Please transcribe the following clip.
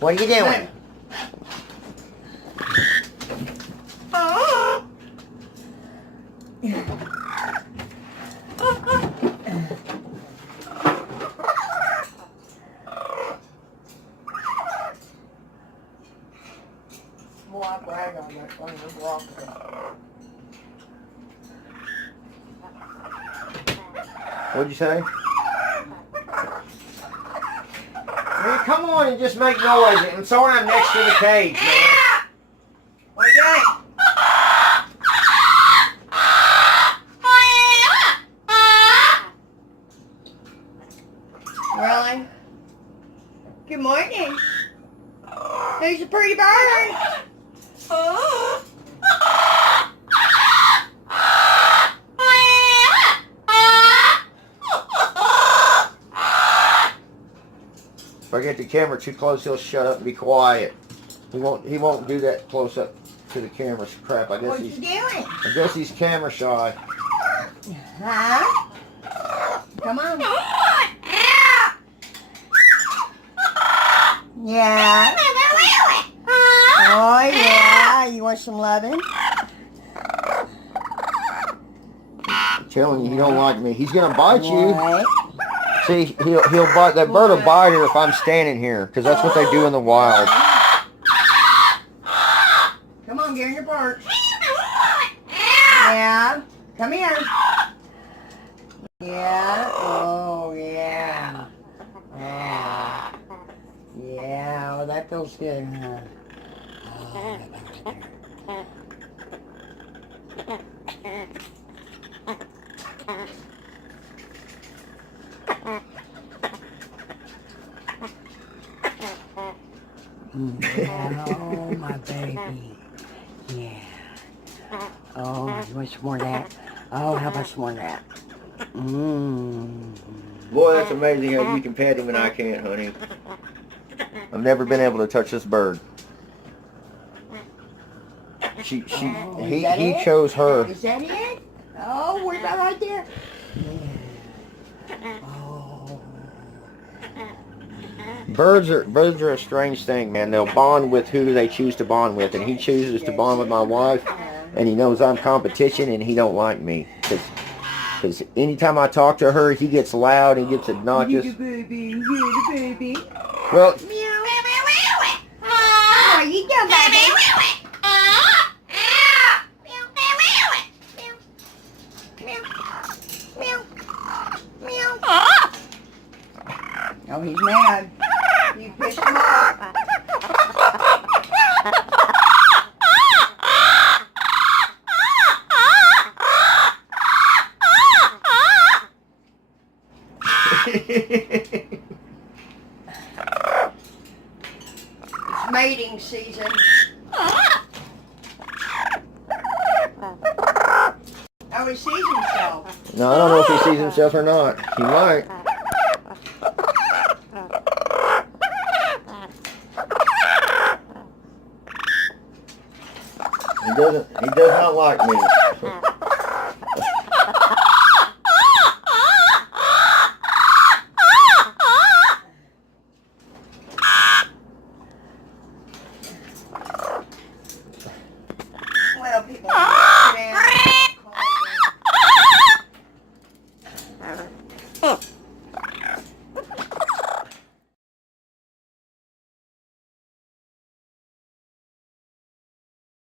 What are you doing? What'd you say? Man, come on and just make noise. I'm sorry I'm next to the cage, man. What you got? Really? Good morning. Who's a pretty bird? If I get the camera too close, he'll shut up and be quiet. He won't do that close up to the camera crap. I guess What you doing? he's camera shy. Huh? Come on. Yeah. Oh yeah. You want some loving? I'm telling you, he don't like me. He's gonna bite you. What? See, he'll bite. That bird will bite her if I'm standing here, because that's what they do in the wild. Come on, get in your perch. Yeah. Come here. Yeah. Oh, yeah. Yeah. Yeah. Oh, that feels good, huh? Oh, that feels Oh, my baby. Yeah. Oh, you want some more of that? Oh, how about some more of that? Mmm. Boy, that's amazing how you can pet him and I can't, honey. I've never been able to touch this bird. He chose her. Is that it? Oh, what about right there? Yeah. Oh. Birds are a strange thing, man. They'll bond with who they choose to bond with, and he chooses to bond with my wife, and he knows I'm competition, and he don't like me, because anytime I talk to her, he gets loud, he gets obnoxious. You the baby, you the baby. Well, Meow. What are you doing, baby? Oh, he's mad. You pissed him off. It's mating season. Oh, he sees himself. no, I don't know if he sees himself or not. He might. He does not like me.